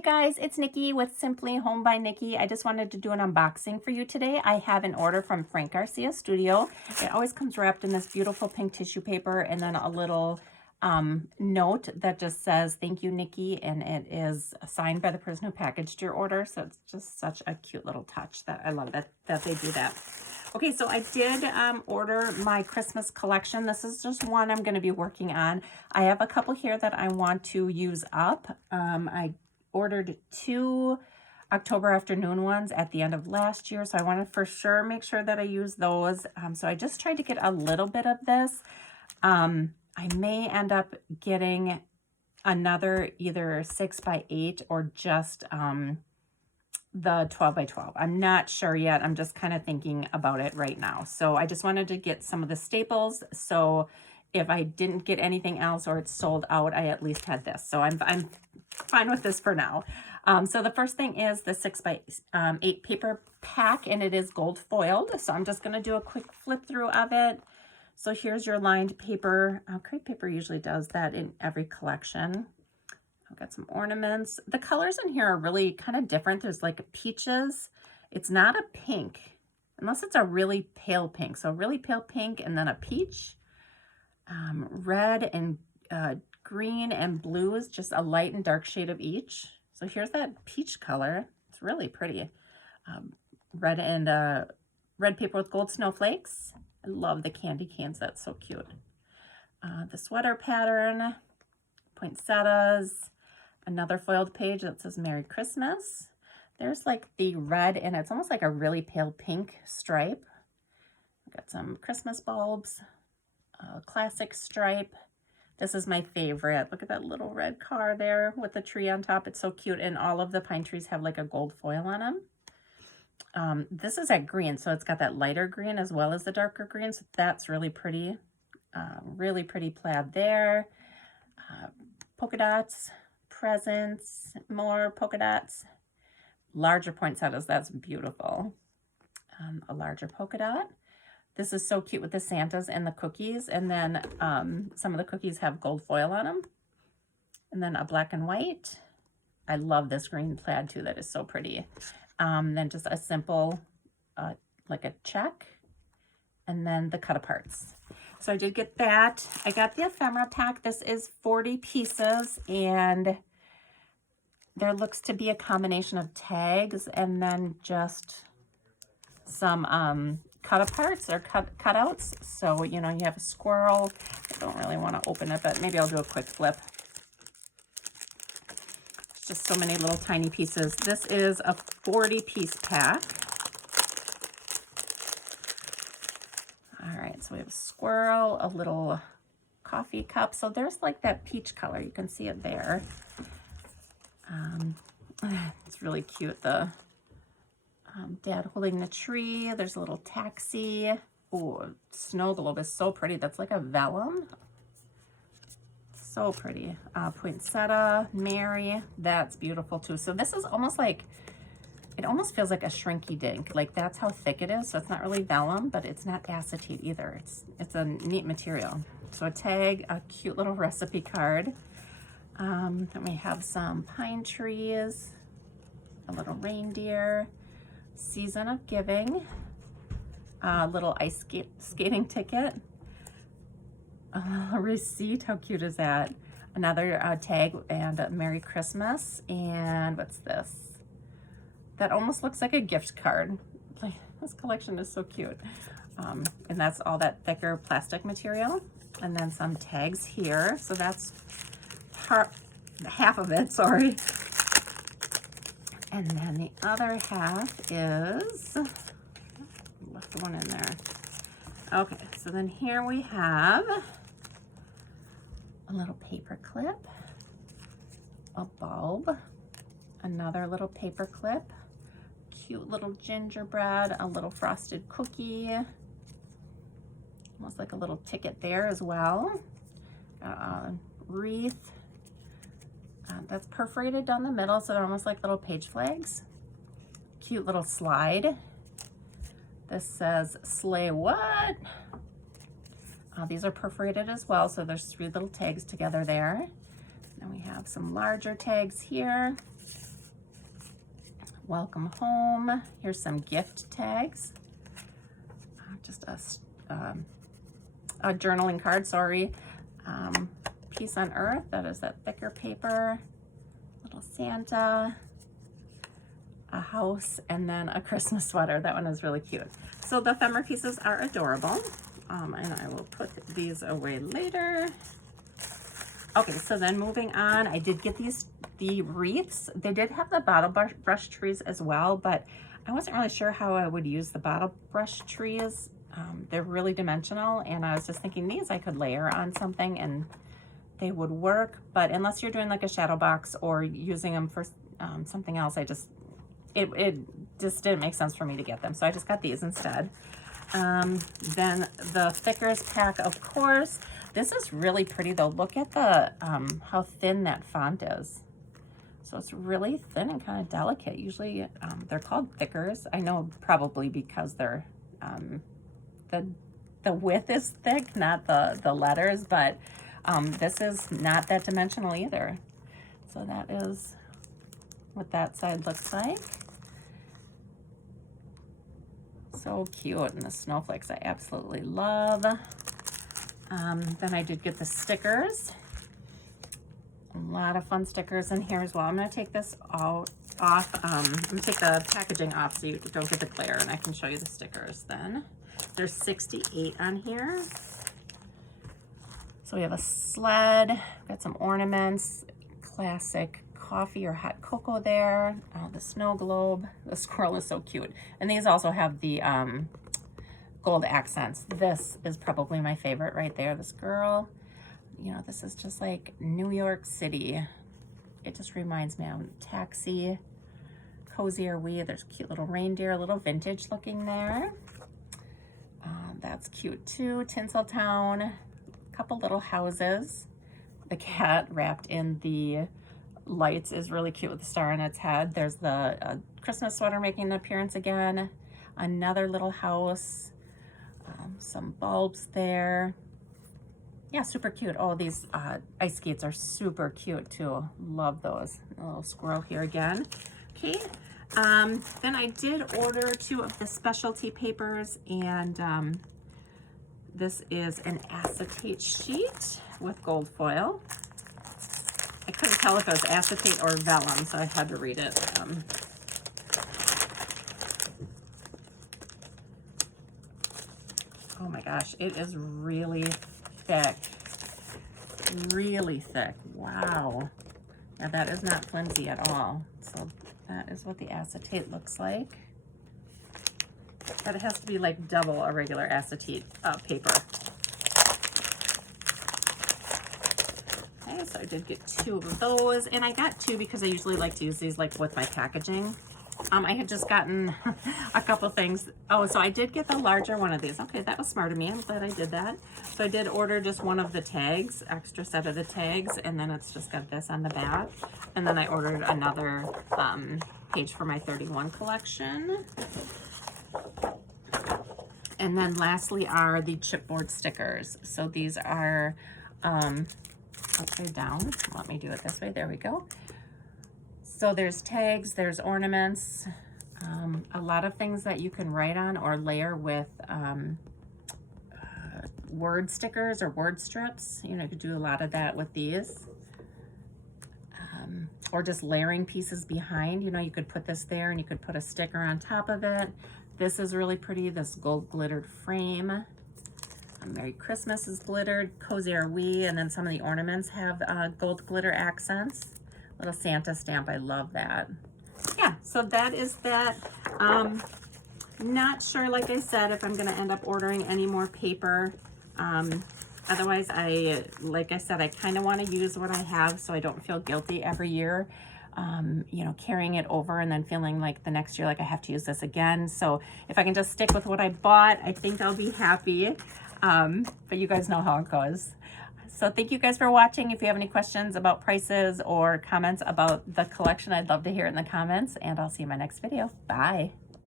Hey guys, it's Nikki with Simply Home by Nikki. I just wanted to do an unboxing for you today. I have an order from Frank Garcia Studio. It always comes wrapped in this beautiful pink tissue paper and then a little note that just says, "Thank you, Nikki," and it is signed by the person who packaged your order. So it's just such a cute little touch that I love that they do that. Okay, so I did order my Christmas collection. This is just one I'm going to be working on. I have a couple here that I want to use up. I ordered 2 October afternoon ones at the end of last year, so I want to for sure make sure that I use those. So I just tried to get a little bit of this. I may end up getting another either 6x8 or just the 12x12. I'm not sure yet. I'm just kind of thinking about it right now. So I just wanted to get some of the staples. So if I didn't get anything else or it's sold out, I at least had this. So I'm fine with this for now. So the first thing is the 6x8 paper pack, and it is gold foiled. So I'm just going to do a quick flip through of it. So here's your lined paper. Crepe paper usually does that in every collection. I've got some ornaments. The colors in here are really kind of different. There's like peaches. It's not a pink, unless it's a really pale pink. So really pale pink and then a peach. Red and green and blue is just a light and dark shade of each. So here's that peach color. It's really pretty. Red and red paper with gold snowflakes. I love the candy canes. That's so cute. The sweater pattern, poinsettias, another foiled page that says Merry Christmas. There's like the red, and it's almost like a really pale pink stripe. I've got some Christmas bulbs, classic stripe. This is my favorite. Look at that little red car there with the tree on top. It's so cute, and all of the pine trees have like a gold foil on them. This is at green, so it's got that lighter green as well as the darker green, so that's really pretty. Really pretty plaid there. Polka dots, presents, more polka dots. Larger poinsettias, that's beautiful. A larger polka dot. This is so cute with the Santas and the cookies, and then some of the cookies have gold foil on them. And then a black and white. I love this green plaid too, that is so pretty. Then just a simple, like a check, and then the cut-aparts. So I did get that. I got the Ephemera Pack. This is 40 pieces, and there looks to be a combination of tags and then just some cut-aparts or cutouts. So, you know, you have a squirrel. I don't really want to open it, but maybe I'll do a quick flip. It's just so many little tiny pieces. This is a 40-piece pack. All right, so we have a squirrel, a little coffee cup. So there's like that peach color. You can see it there. It's really cute. The dad holding the tree. There's a little taxi. Oh, snow globe is so pretty. That's like a vellum. So pretty. Poinsettia, Mary. That's beautiful too. So this is almost like, it almost feels like a shrinky dink. Like that's how thick it is. So it's not really vellum, but it's not acetate either. It's a neat material. So a tag, a cute little recipe card. Then we have some pine trees, a little reindeer, season of giving, a little ice skating ticket, a receipt. How cute is that? Another tag and Merry Christmas. And what's this? That almost looks like a gift card. Like, this collection is so cute. And that's all that thicker plastic material. And then some tags here. So that's half of it, sorry. And then the other half is, left the one in there. Okay, so then here we have a little paper clip, a bulb, another little paper clip, cute little gingerbread, a little frosted cookie, almost like a little ticket there as well. Wreath. That's perforated down the middle, so they're almost like little page flags. Cute little slide. This says, "Slay what?" These are perforated as well, so there's 3 little tags together there. Then we have some larger tags here. welcome home. Here's some gift tags. Just a journaling card, sorry. Peace on Earth, that is that thicker paper. Little Santa, a house, and then a Christmas sweater. That one is really cute. So the ephemera pieces are adorable. And I will put these away later. Okay, so then moving on, I did get the wreaths. They did have the bottle brush trees as well, but I wasn't really sure how I would use the bottle brush trees. They're really dimensional, and I was just thinking these I could layer on something and they would work, but unless you're doing like a shadow box or using them for something else, it just didn't make sense for me to get them. So I just got these instead. Then the Stickers pack, of course. This is really pretty though. Look at the how thin that font is. So it's really thin and kind of delicate. Usually they're called thickers. I know probably because they're the width is thick, not the letters, but this is not that dimensional either. So that is what that side looks like. So cute, and the snowflakes I absolutely love. Then I did get the stickers. A lot of fun stickers in here as well. I'm going to take this off. I'm going to take the packaging off so you don't get the glare, and I can show you the stickers then. There's 68 on here. So we have a sled, got some ornaments, classic coffee or hot cocoa there, the snow globe. The squirrel is so cute. And these also have the gold accents. This is probably my favorite right there, this girl. You know, this is just like New York City. It just reminds me of Taxi, Cozy Are We. There's a cute little reindeer, a little vintage looking there. That's cute too. Tinseltown, a couple little houses. The cat wrapped in the lights is really cute with the star on its head. There's the Christmas sweater making an appearance again. Another little house. Some bulbs there. Yeah, super cute. Oh, these ice skates are super cute too. Love those. A little squirrel here again. Okay. Then I did order 2 of the specialty papers, and this is an acetate sheet with gold foil. I couldn't tell if it was acetate or vellum, so I had to read it. Oh my gosh, it is really thick. Really thick. Wow. Now that is not flimsy at all. So that is what the acetate looks like. But it has to be like double a regular acetate paper. Okay, so I did get 2 of those, and I got 2 because I usually like to use these like with my packaging. I had just gotten a couple things. Oh, so I did get the larger one of these. Okay, that was smart of me. I'm glad I did that. So I did order just one of the tags, extra set of the tags, and then it's just got this on the back. And then I ordered another page for my 31 collection. And then lastly are the chipboard stickers. So these are upside down. Let me do it this way. There we go. So there's tags, there's ornaments, a lot of things that you can write on or layer with word stickers or word strips. You know, you could do a lot of that with these. Or just layering pieces behind. You know, you could put this there and you could put a sticker on top of it. This is really pretty, this gold glittered frame. Merry Christmas is glittered, Cozy Are We, and then some of the ornaments have gold glitter accents. Little Santa stamp, I love that. Yeah, so that is that. Not sure, like I said, if I'm gonna end up ordering any more paper. Otherwise, like I said, I kind of want to use what I have so I don't feel guilty every year, you know, carrying it over and then feeling like the next year, like I have to use this again. So if I can just stick with what I bought, I think I'll be happy. But you guys know how it goes. So thank you guys for watching. If you have any questions about prices or comments about the collection, I'd love to hear it in the comments, and I'll see you in my next video. Bye.